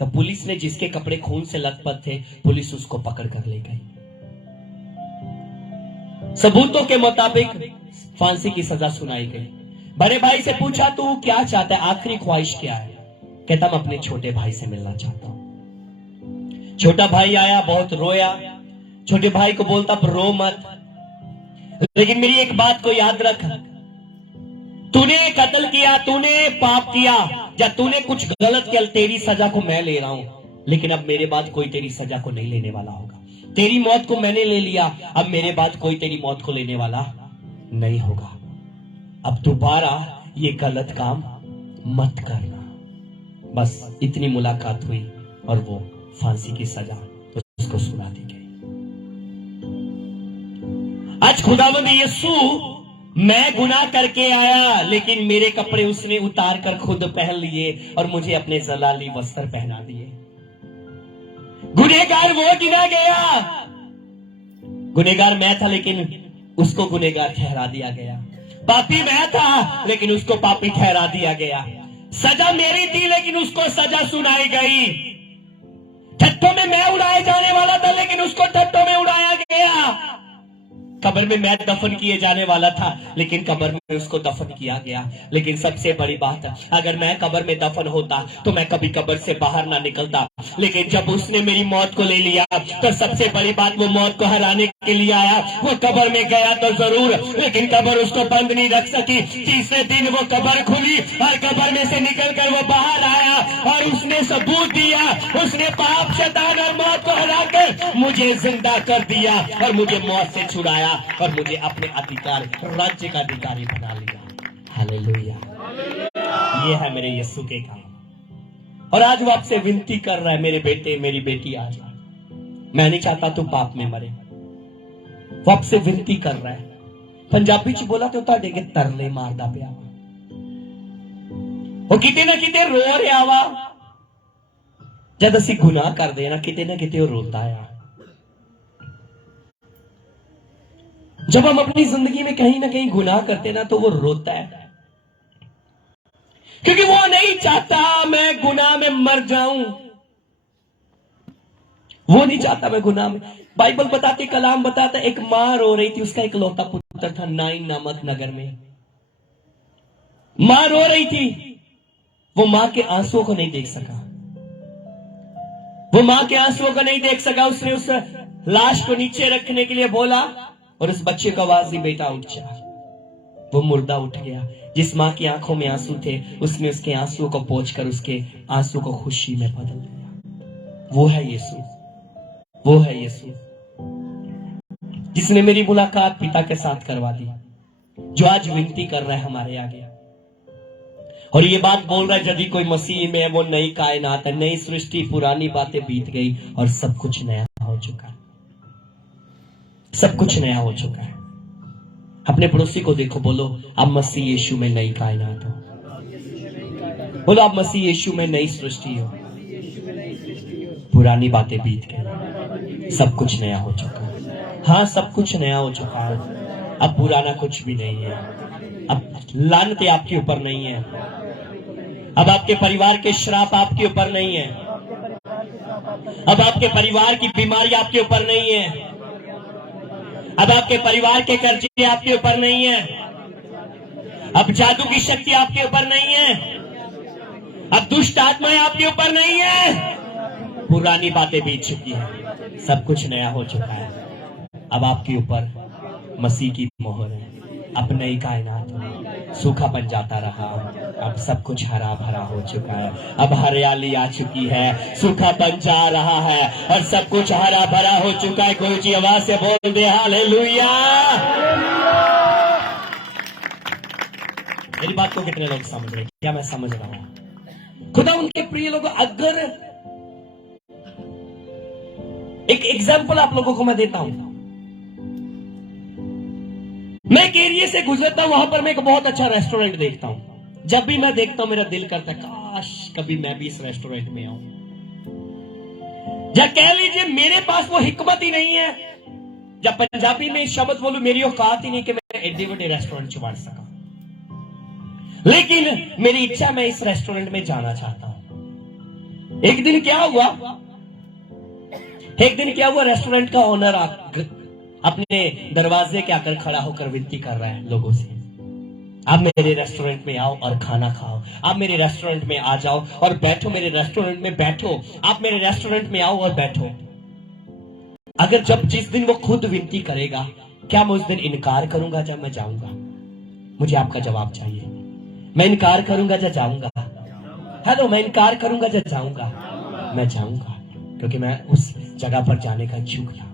तो पुलिस ने, जिसके कपड़े खून से लथपथ थे, पुलिस उसको पकड़ कर ले गई। सबूतों के मुताबिक फांसी की सजा सुनाई गई। बड़े भाई से पूछा, तू क्या चाहता है, आखिरी ख्वाहिश क्या है? कहता, मैं अपने छोटे भाई से मिलना चाहता हूं। छोटा भाई आया, बहुत रोया। छोटे भाई को बोलता, रो मत, लेकिन मेरी एक बात को याद रख, तूने कत्ल किया, तूने पाप किया, जब तूने कुछ गलत किया, तेरी सजा को मैं ले रहा हूं, लेकिन अब मेरे बाद कोई तेरी सजा को नहीं लेने वाला होगा। तेरी मौत को मैंने ले लिया, अब मेरे बाद कोई तेरी मौत को लेने वाला नहीं होगा। अब दोबारा ये गलत काम मत करना। बस इतनी मुलाकात हुई और वो फांसी की सजा उसको सुना दी गई। आज खुदावंद यीशु, मैं गुनाह करके आया, लेकिन मेरे कपड़े उसने उतार कर खुद पहन लिए और मुझे अपने जलाली वस्त्र पहना दिए। गुनहगार वो गिना गया, गुनहगार मैं था, लेकिन उसको गुनहगार ठहरा दिया गया। पापी मैं था, लेकिन उसको पापी ठहरा दिया गया। सजा मेरी थी, लेकिन उसको सजा सुनाई गई। ठट्ठों में मैं उड़ाए जाने वाला था, लेकिन उसको ठट्ठों में उड़ाया गया। कब्र में मैं दफन किए जाने वाला था, लेकिन कब्र में उसको दफन किया गया। लेकिन सबसे बड़ी बात, अगर मैं कब्र में दफन होता तो मैं कभी कब्र से बाहर ना निकलता, लेकिन जब उसने मेरी मौत को ले लिया तो सबसे बड़ी बात, वो मौत को हराने के लिए आया। वो कब्र में गया तो जरूर, लेकिन कब्र उसको बंद नहीं रख सकी। तीसरे दिन वो कब्र खुली और कब्र में से निकल कर वो बाहर आया और उसने सबूत दिया, उसने पाप, शैतान और मौत को हराकर मुझे जिंदा कर दिया और मुझे मौत से छुड़ाया और मुझे अपने अधिकार, राज्य का अधिकारी बना लिया। हालेलुया। ये है मेरे यीशु के काम। और आज वो आपसे विनती कर रहा है, मेरे बेटे, मेरी बेटी, आ जा। मैं नहीं चाहता तू पाप में मरे। वो आपसे विनती कर रहा है। पंजाबी च बोला तो देखे तरले मारदा पिया, वो किते ना किते रो रहा वा। जब असी गुनाह करते ना किते वो रोता है। जब हम अपनी जिंदगी में कहीं ना कहीं गुनाह करते ना, तो वो रोता है, क्योंकि वो नहीं चाहता मैं गुनाह में मर जाऊं। वो नहीं चाहता मैं गुनाह में। बाइबल बताती, कलाम बताता, एक मां रो रही थी, उसका इकलौता पुत्र था नाइन नामक नगर में। मां रो रही थी, वो मां के आंसुओं को नहीं देख सका, वो मां के आंसुओं को नहीं देख सका। उसने उस लाश को नीचे रखने के लिए बोला और उस बच्चे को आवाज दी, बेटा उठ जा। वो मुर्दा उठ गया। जिस मां की आंखों में आंसू थे, उसने उसके आंसुओं को पोंछकर उसके आंसू को खुशी में बदल दिया। वो है यीशु, वो है यीशु जिसने मेरी मुलाकात पिता के साथ करवा दी, जो आज विनती कर रहा है हमारे आगे और ये बात बोल रहा है, यदि कोई मसीह में है वो नई कायनात है, नई सृष्टि, पुरानी बातें बीत गई और सब कुछ नया हो चुका है। सब कुछ नया हो चुका है। अपने पड़ोसी को देखो, बोलो आप मसीह यीशु में नई कायनात हो। बोलो आप मसीह यीशु में नई सृष्टि हो। पुरानी बातें बीत गई, सब कुछ नया हो चुका है। हाँ, सब कुछ नया हो चुका है। अब पुराना कुछ भी नहीं है। अब लानतें आपके ऊपर नहीं है। अब आपके परिवार के श्राप आपके ऊपर नहीं है। अब आपके परिवार की बीमारी आपके ऊपर नहीं है। अब आपके परिवार के कर्जे आपके ऊपर नहीं है। अब जादू की शक्ति आपके ऊपर नहीं है। अब दुष्ट आत्माएं आपके ऊपर नहीं है। पुरानी बातें बीत चुकी है, सब कुछ नया हो चुका है। अब आपके ऊपर मसीह की मोहर है। अब नई कायनात में सूखापन जाता रहा, अब सब कुछ हरा भरा हो चुका है। अब हरियाली आ चुकी है, सूखापन जा रहा है और सब कुछ हरा भरा हो चुका है। कोई ऊंची आवाज से बोल दे हालेलुया। मेरी बात को कितने लोग समझ रहे? क्या मैं समझ रहा हूं? खुदा उनके प्रिय लोगों, अगर एक एग्जाम्पल आप लोगों को मैं देता हूं। मैं एक एरिया से गुजरता हूं, वहां पर मैं एक बहुत अच्छा रेस्टोरेंट देखता हूं। जब भी मैं देखता हूं मेरा दिल करता है काश कभी मैं भी इस रेस्टोरेंट में आऊं। या कह लीजिए मेरे पास वो हिकमत ही नहीं है, जब पंजाबी में शब्द बोलूं, मेरी औकात ही नहीं कि मैं एडे बड़े रेस्टोरेंट च बढ़ सका। लेकिन मेरी इच्छा, मैं इस रेस्टोरेंट में जाना चाहता हूं। एक दिन क्या हुआ, रेस्टोरेंट का ओनर अपने दरवाजे के आकर खड़ा होकर विनती कर रहा है लोगों से, आप मेरे रेस्टोरेंट में आओ और खाना खाओ, आप मेरे रेस्टोरेंट में आ जाओ और बैठो, मेरे रेस्टोरेंट में बैठो, आप मेरे रेस्टोरेंट में आओ और बैठो। अगर जिस दिन वो खुद विनती करेगा, क्या मैं उस दिन इनकार करूंगा जब मैं जाऊंगा? मुझे आपका जवाब चाहिए। मैं इनकार करूंगा जब जाऊंगा? हेलो, मैं इनकार करूंगा जब जाऊंगा? मैं जाऊंगा, क्योंकि मैं उस जगह पर जाने का इच्छुक था।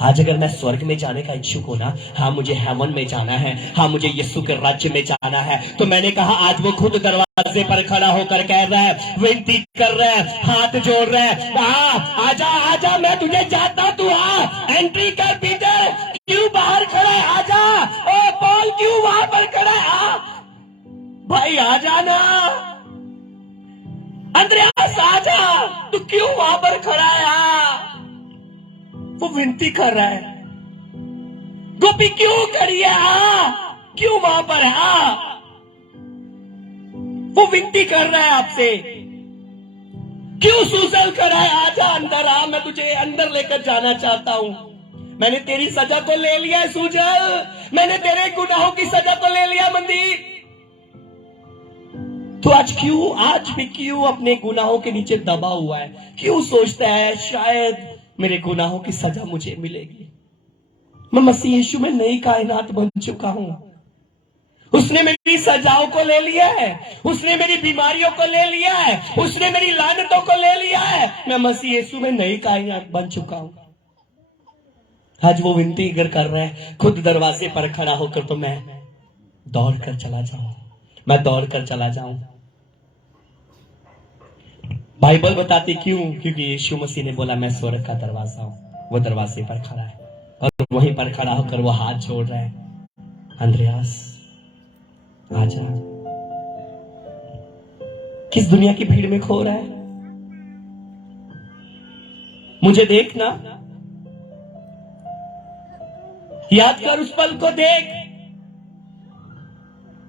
आज अगर मैं स्वर्ग में जाने का इच्छुक हूं ना, हाँ मुझे हेवन में जाना है, हाँ मुझे यीशु के राज्य में जाना है, तो मैंने कहा आज वो खुद दरवाजे पर खड़ा होकर कह रहा है, विनती कर रहा है, हाथ जोड़ रहा है, आजा आजा, मैं तुझे चाहता, तू आ, एंट्री कर पीटर, क्यों बाहर खड़ा है, आजा, ओ पॉल क्यों वहां पर खड़ा है, आ भाई आजा ना, अंद्रयास आजा, तू क्यों वहां पर खड़ा है, आ। वो विनती कर रहा है, गोपी क्यों खड़ी है, आ, क्यों वहां पर है, आ। वो विनती कर रहा है आपसे, क्यों सूजल खड़ा है, आजा अंदर आ, मैं तुझे अंदर लेकर जाना चाहता हूं। मैंने तेरी सजा को ले लिया है सूजल, मैंने तेरे गुनाहों की सजा को ले लिया मंदिर। तो आज भी क्यों अपने गुनाहों के नीचे दबा हुआ है? क्यों सोचता है शायद मेरे गुनाहों की सजा मुझे मिलेगी? मैं मसीह यीशु में नई कायनात बन चुका हूं। उसने मेरी सजाओं को ले लिया है, उसने मेरी बीमारियों को ले लिया है, उसने मेरी लानतों को ले लिया है। मैं मसीह यीशु में नई कायनात बन चुका हूं। आज वो विनती अगर कर रहा है खुद दरवाजे पर खड़ा होकर, तो मैं दौड़ कर चला जाऊं, मैं दौड़ कर चला जाऊं। बाइबल बताती क्यों? क्योंकि यीशु मसीह ने बोला मैं स्वर्ग का दरवाजा हूं। वो दरवाजे पर खड़ा है और वहीं पर खड़ा होकर वो हाथ जोड़ रहा है, अंद्रयास आजा। किस दुनिया की भीड़ में खो रहा है? मुझे देखना, याद कर उस पल को, देख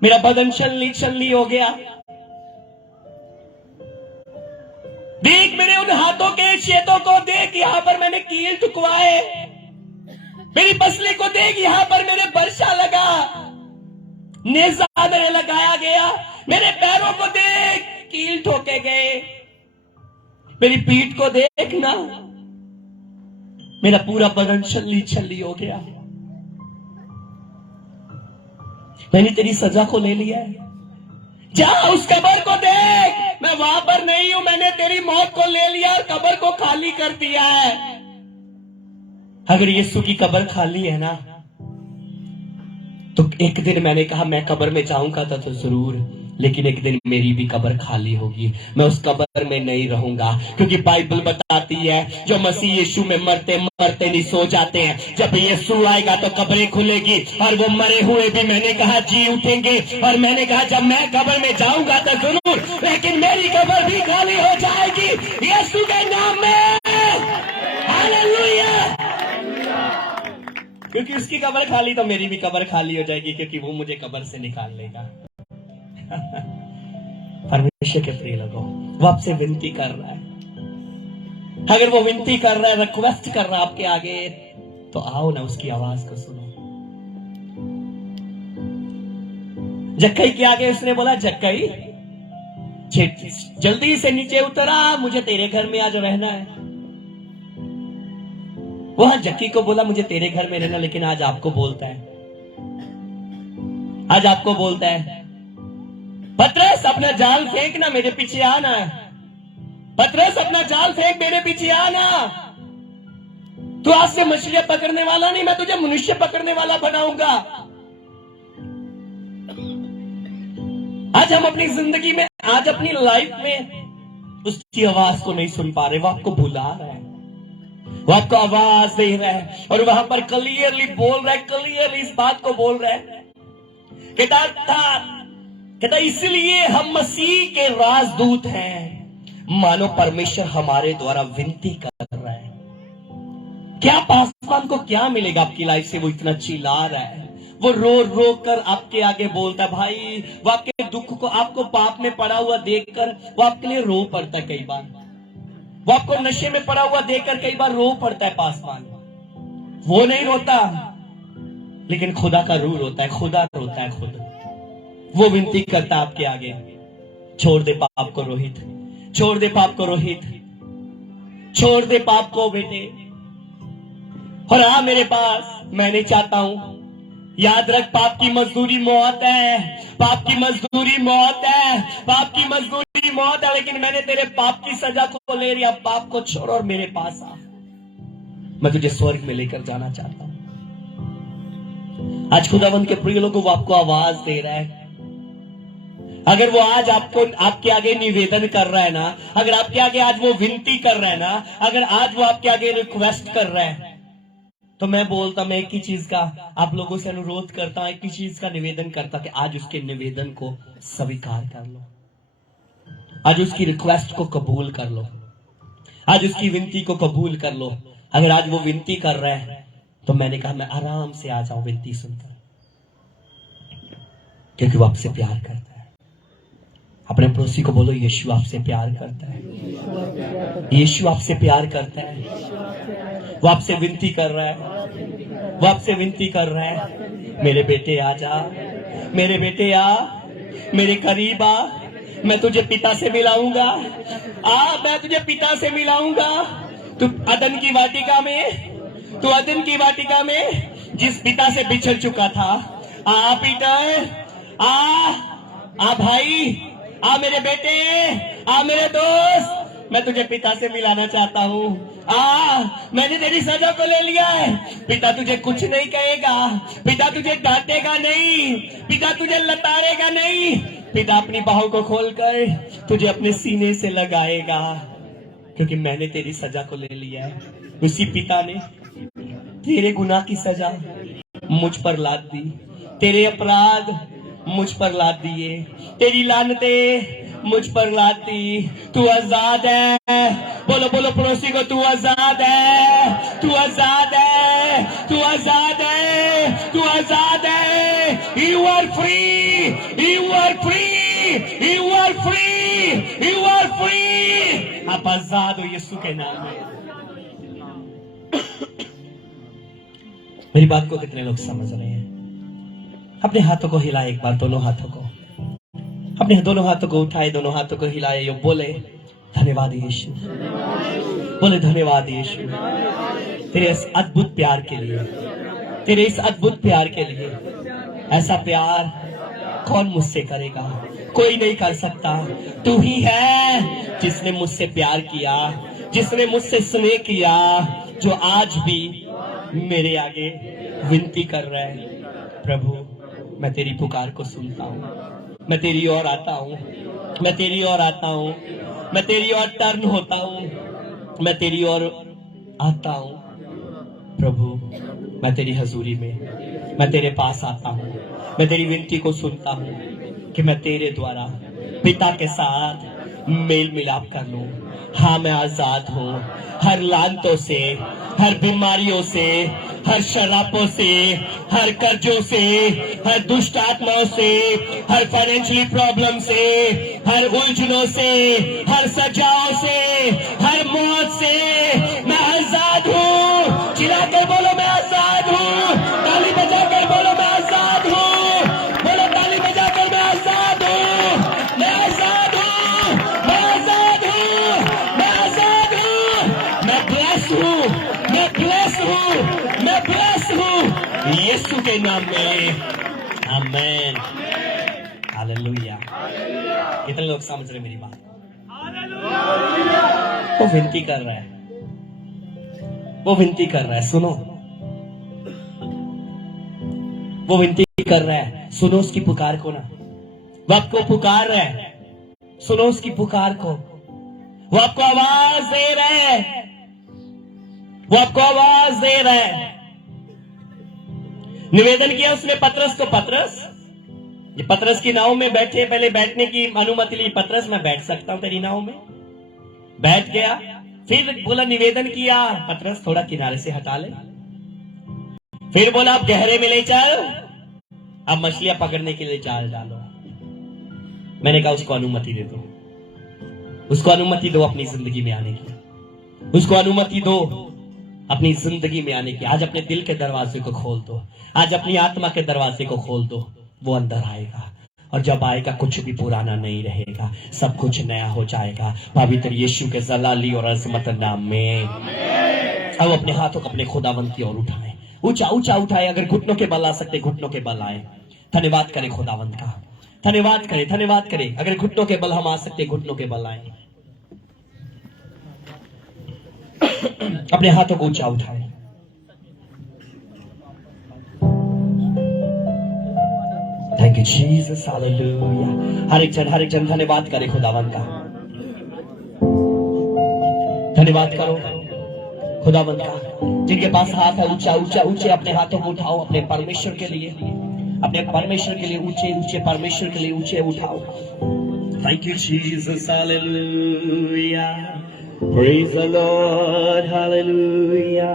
मेरा बदन छलनी छलनी हो गया, देख मेरे उन हाथों के छेदों को, देख यहां पर मैंने कील ठुकवाए, मेरी पसली को देख, यहां पर मेरे बर्शा लगा, नेजा मेरे लगाया गया, मेरे पैरों को देख कील ठोके गए, मेरी पीठ को देख ना, मेरा पूरा बदन छल्ली छल्ली हो गया। मैंने तेरी सजा को ले लिया है। जा उस कब्र को देख, मैं वहां पर नहीं हूं, मैंने तेरी मौत को ले लिया और कब्र को खाली कर दिया है। अगर यीशु की कब्र खाली है ना, तो एक दिन मैंने कहा मैं कब्र में जाऊंगा तो जरूर, लेकिन एक दिन मेरी भी कब्र खाली होगी, मैं उस कब्र में नहीं रहूंगा। क्योंकि बाइबल बताती है जो मसीह यीशु में मरते मरते नहीं सो जाते हैं, जब यीशु आएगा तो कब्रें खुलेगी और वो मरे हुए भी, मैंने कहा, जी उठेंगे। और मैंने कहा जब मैं कब्र में जाऊंगा तो जरूर, लेकिन मेरी कब्र भी खाली हो जाएगी यीशु के नाम में। हालेलुया। क्योंकि उसकी कब्र खाली तो मेरी भी कब्र खाली हो जाएगी, क्योंकि वो मुझे कब्र से निकाल लेगा। परमेश्वर के प्रिय लोगों, वो आपसे विनती कर रहा है। अगर वो विनती कर रहा है, रिक्वेस्ट कर रहा है आपके आगे, तो आओ ना उसकी आवाज को सुनो। जक्कई के आगे उसने बोला, जक्कई जल्दी से नीचे उतरा, मुझे तेरे घर में आज रहना है। वह जक्की को बोला मुझे तेरे घर में रहना, लेकिन आज आपको बोलता है, आज आपको बोलता है, पतरस अपना जाल फेंक ना, मेरे पीछे आना। पतरस अपना जाल फेंक, मेरे पीछे आना। तू आज से मछलियां पकड़ने वाला नहीं, मैं तुझे मनुष्य पकड़ने वाला बनाऊंगा। आज हम अपनी जिंदगी में, आज अपनी लाइफ में उसकी आवाज को नहीं सुन पा रहे, वो आपको बुला रहा है। वो आपको आवाज दे रहा है और वहां पर क्लियरली बोल रहा है, क्लियरली इस बात को बोल रहा है। कहता इसलिए हम मसीह के राजदूत हैं, मानो परमेश्वर हमारे द्वारा विनती कर रहा है। क्या पासवान को क्या मिलेगा आपकी लाइफ से? वो इतना चिल्ला रहा है, वो रो रो कर आपके आगे बोलता है। भाई वो आपके दुख को, आपको पाप में पड़ा हुआ देखकर वो आपके लिए रो पड़ता है। कई बार वो आपको नशे में पड़ा हुआ देखकर कई बार रो पड़ता है। पासवान वो नहीं रोता, लेकिन खुदा का रूह रोता है। खुदा रोता है खुद। वो विनती करता है आपके आगे, छोड़ दे पाप को रोहित, छोड़ दे पाप को रोहित, छोड़ दे पाप को बेटे, और आ मेरे पास। मैं नहीं चाहता हूं, याद रख, पाप की मजदूरी मौत है, पाप की मजदूरी मौत है, पाप की मजदूरी मौत है, लेकिन मैंने तेरे पाप की सजा को ले लिया। पाप को छोड़ और मेरे पास आ, मैं तुझे स्वर्ग में लेकर जाना चाहता हूं। आज खुदावंद के प्रिय लोगों, वो आपको आवाज दे रहा है। अगर वो आज आपको, आपके आगे निवेदन कर रहा है ना, अगर आपके आगे आज वो विनती कर रहा है ना, अगर आज वो आपके आगे रिक्वेस्ट कर रहा है, तो मैं बोलता, मैं एक ही चीज का आप लोगों से अनुरोध करता हूं, एक ही चीज का निवेदन करता कि आज उसके निवेदन को स्वीकार कर लो, आज उसकी रिक्वेस्ट को कबूल कर लो, आज उसकी विनती को कबूल कर लो। अगर आज वो विनती कर रहा है, तो मैंने कहा मैं आराम से आ जाऊं विनती सुनकर, क्योंकि वो आपसे प्यार करता है। अपने पड़ोसी को बोलो, यीशु आपसे प्यार करता है, यीशु आपसे प्यार करता है। वो आपसे विनती कर रहा है, वो आपसे विनती कर रहा है, मेरे बेटे आ जा, मेरे बेटे आ, मेरे करीब आ, मैं तुझे पिता से मिलाऊंगा। मैं तुझे पिता से मिलाऊंगा। तू अदन की वाटिका में, तू अदन की वाटिका में जिस पिता से बिछड़ चुका था, आ पीटर, आ भाई, आ मेरे बेटे, आ मेरे दोस्त, मैं तुझे पिता से मिलाना चाहता हूँ। मैंने तेरी सजा को ले लिया है। पिता तुझे कुछ नहीं कहेगा, पिता तुझे डांटेगा नहीं, पिता तुझे लताड़ेगा नहीं, पिता अपनी बाहों को खोलकर तुझे अपने सीने से लगाएगा, क्योंकि मैंने तेरी सजा को ले लिया है। उसी पिता ने तेरे गुनाह की सजा मुझ पर लाद दी, तेरे अपराध मुझ पर लाद दिए, तेरी लानते मुझ पर लाद दी। तू आजाद है। बोलो बोलो पड़ोसी को, तू आजाद है, तू आजाद है, तू आजाद है, तू आजाद है। You are free, you are free, you are free, you are free. आप आजाद हो यीशु के नाम में। मेरी बात को कितने लोग समझ रहे हैं? अपने हाथों को हिलाए एक बार, दोनों हाथों को, अपने दोनों हाथों को उठाए, दोनों हाथों को हिलाए, यो बोले धन्यवाद यीशु, बोले धन्यवाद यीशु, तेरे इस अद्भुत प्यार के लिए, तेरे इस अद्भुत प्यार के लिए। ऐसा प्यार कौन मुझसे करेगा? कोई नहीं कर सकता। तू ही है जिसने मुझसे प्यार किया, जिसने मुझसे स्नेह किया, जो आज भी मेरे आगे विनती कर रहा है। प्रभु, मैं तेरी पुकार को सुनता हूँ, मैं तेरी ओर आता हूँ, मैं तेरी ओर आता हूँ, मैं तेरी ओर टर्न होता हूँ, मैं तेरी ओर आता हूँ। प्रभु, मैं तेरी हजूरी में, मैं तेरे पास आता हूँ, मैं तेरी विनती को सुनता हूँ कि मैं तेरे द्वारा पिता के साथ मेल मिलाप कर लूं। हाँ, मैं आजाद हूँ हर लानतों से, हर बीमारियों से, हर शराबों से, हर कर्जों से, हर दुष्ट आत्माओं से, हर फाइनेंशियली प्रॉब्लम से, हर उलझनों से, हर सजाओं से, हर मौत से मैं आजाद हूँ। चिल्लाकर बोलो मैं आजाद हूँ, ताली बजाकर बोलो मैं आजाद हूँ, बोलो ताली बजाकर मैं आजाद हूँ, मैं आजाद हूँ, मैं आजाद हूँ, मैं आजाद हूँ, मैं ब्लेस हूँ, मैं ब्लेस हूँ, मैं ब्लेस हूँ यीशु के नाम में। आमेन, हालेलुया। कितने लोग समझ रहे मेरी बात? वो विनती कर रहा है, वो विनती कर रहा है, सुनो, वो विनती कर रहा है, सुनो उसकी पुकार को ना। वो आपको पुकार रहा है, सुनो उसकी पुकार को। वो आपको आवाज दे रहा है वो आपको आवाज दे रहा है। निवेदन किया उसने पतरस को, पतरस, ये पतरस की नाव में बैठे, पहले बैठने की अनुमति ली। पतरस, मैं बैठ सकता हूं तेरी नाव में? बैठ गया। फिर बोला, निवेदन किया, पतरस थोड़ा किनारे से हटा ले। फिर बोला, अब गहरे में ले चल, अब मछलियां पकड़ने के लिए जाल डालो। मैंने कहा उसको अनुमति दे दो, उसको अनुमति दो अपनी जिंदगी में आने की, उसको अनुमति दो अपनी जिंदगी में आने की। आज अपने दिल के दरवाजे को खोल दो, आज अपनी आत्मा के दरवाजे को खोल दो। वो अंदर आएगा, और जब आएगा कुछ भी पुराना नहीं रहेगा, सब कुछ नया हो जाएगा पवित्र यीशु के जलाली और अजमत नाम में। अब अपने हाथों को अपने खुदावंत की ओर उठाएं, ऊंचा ऊंचा उठाए। अगर घुटनों के बल आ सकते, घुटनों के बल आए। धन्यवाद करें खुदावंत का, धन्यवाद करें, धन्यवाद करें। अगर घुटनों के बल हम आ सकते, घुटनों के बल आए। अपने हाथों को ऊंचा उठाए। Thank you Jesus, hallelujah. हर एक जन धन्यवाद करे खुदावंत का, धन्यवाद करो खुदावंत का। जिनके पास हाथ है, ऊंचा ऊंचा ऊंचे अपने हाथों को उठाओ अपने परमेश्वर के लिए, अपने परमेश्वर के लिए ऊंचे ऊंचे, परमेश्वर के लिए ऊंचे उठाओ। Thank you Jesus, hallelujah. Praise the Lord, hallelujah.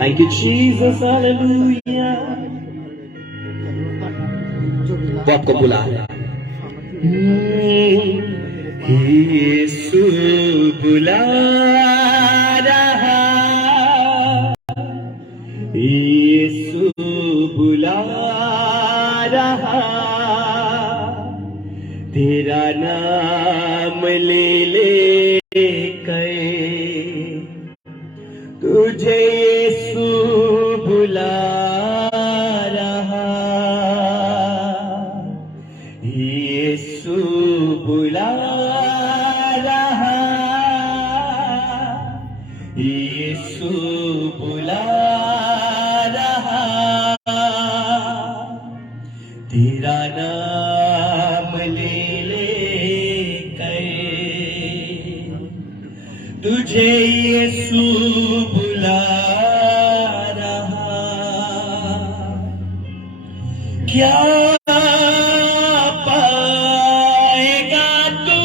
Thank you Jesus, hallelujah. वो आपको बुला रहा है। यीशु बुला रहा, यीशु बुला रहा, तेरा नाम ले ले कर तुझे यीशु बुला रहा, यीशु बुला रहा, यीशु बुला रहा, तेरा नाम ले ले कर तुझे यीशु बुला रहा। क्या पाएगा तू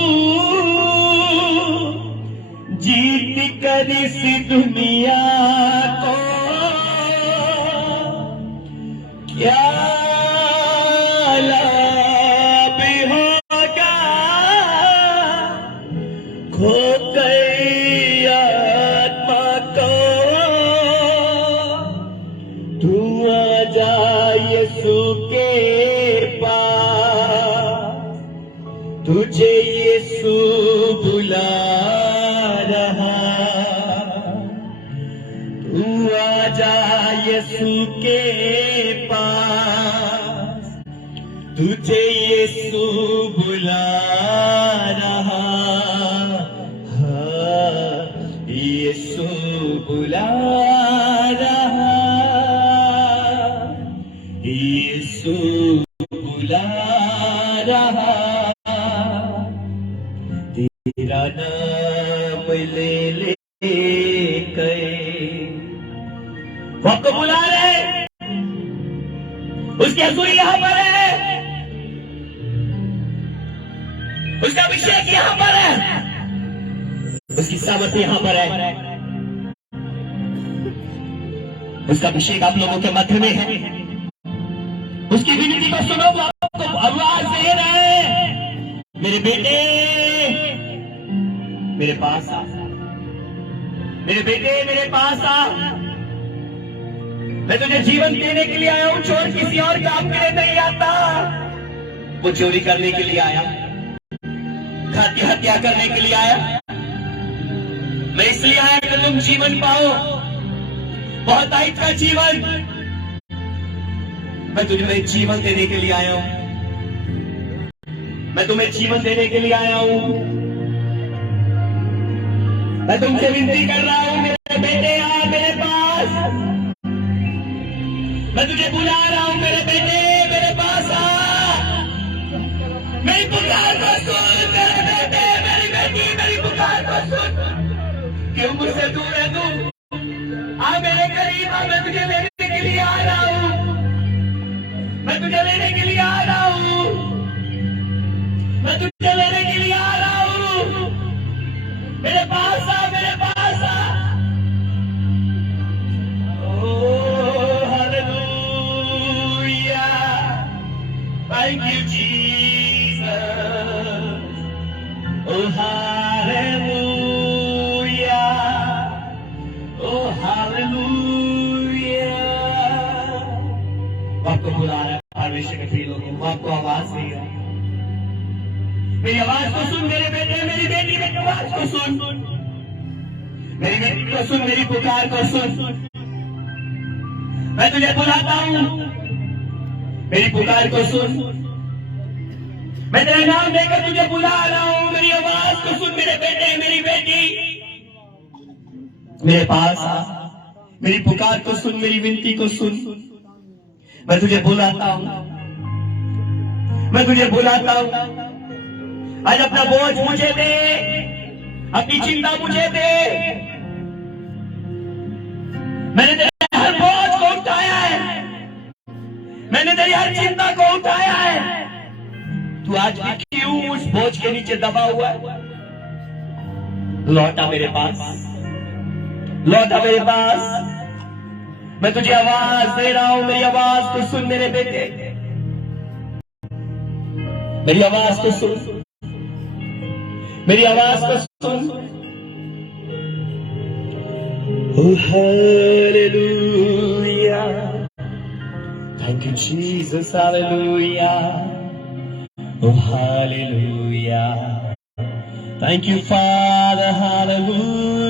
जीत कर इस दुनिया को? क्या लाभ होगा खो गई आत्मा को? तू आ जा यीशु के पास, तुझे यीशु बुला रहा। तू आ जा यीशु के पास, तुझे यीशु बुला रहा। हाँ, यीशु बुला रहा, यीशु बुला रहा, तेरा नाम ले ले कर वो आपको बुला रहे। उसके हजूर यहां पर है, उसका अभिषेक यहां पर है, उसकी सामर्थ यहां पर है, उसका अभिषेक आप लोगों के मध्य में है। उसकी विनती को सुनो, वो आपको आवाज दे रहे हैं, मेरे बेटे मेरे पास आ, मेरे बेटे मेरे पास आ। मैं तुझे जीवन देने के लिए आया हूं, चोर किसी और काम के लिए नहीं आता। वो चोरी करने के लिए आया, हत्या करने के लिए आया। मैं इसलिए आया कि तुम जीवन पाओ, बहुत आयत का जीवन। मैं तुम्हें जीवन देने के लिए आया हूं, मैं तुम्हें जीवन देने के लिए आया हूं। मैं तुमसे विनती कर रहा हूं, मेरे बेटे आ मेरे पास। मैं तुझे बुला रहा हूं, मेरे बेटे मेरे पास। मेरी पुकार को सुन, मेरे बेटे मेरी बेटी मेरी पुकार को सुन। क्यों मुझसे दूर है तू? आ मेरे करीब आ, मैं तुझे लेने के लिए आ रहा हूं, मैं तुझे लेने के लिए आ रहा हूं, मैं तुझे लेने के लिए आ रहा हूं। मेरे पास आ, मेरे पास आ। Oh, hallelujah. Thank you, Jesus. Oh, hallelujah. Oh, hallelujah. वो आपको बुला रहा है, परमेश्वर के प्रिय लोगों, वो आपको आवाज दे रहा है। मेरी आवाज को सुन मेरे बेटे मेरी बेटी, मेरी आवाज को सुन, मेरी बेटी को सुन, मेरी पुकार को सुन। मैं तुझे बुलाता हूं, मेरी पुकार को सुन। मैं तेरा नाम लेकर तुझे बुला रहा हूं, मेरी आवाज को सुन मेरे बेटे मेरी बेटी। मेरे पास आ, मेरी पुकार को सुन, मेरी विनती को सुन। मैं तुझे बुलाता हूं, मैं तुझे बुलाता हूं। आज अपना बोझ मुझे दे, अपनी चिंता मुझे दे। मैंने तेरे हर बोझ को उठाया है, मैंने तेरी हर चिंता को उठाया है। तू आज भी क्यों उस बोझ के नीचे दबा हुआ है? लौटा मेरे पास, लौटा मेरे पास। मैं तुझे आवाज दे रहा हूं, मेरी आवाज को सुन मेरे बेटे, मेरी आवाज को सुन, मेरी आवाज को सुन। Oh, hallelujah. Thank you, Jesus. Hallelujah. Oh, hallelujah. Thank you, Father. Hallelujah.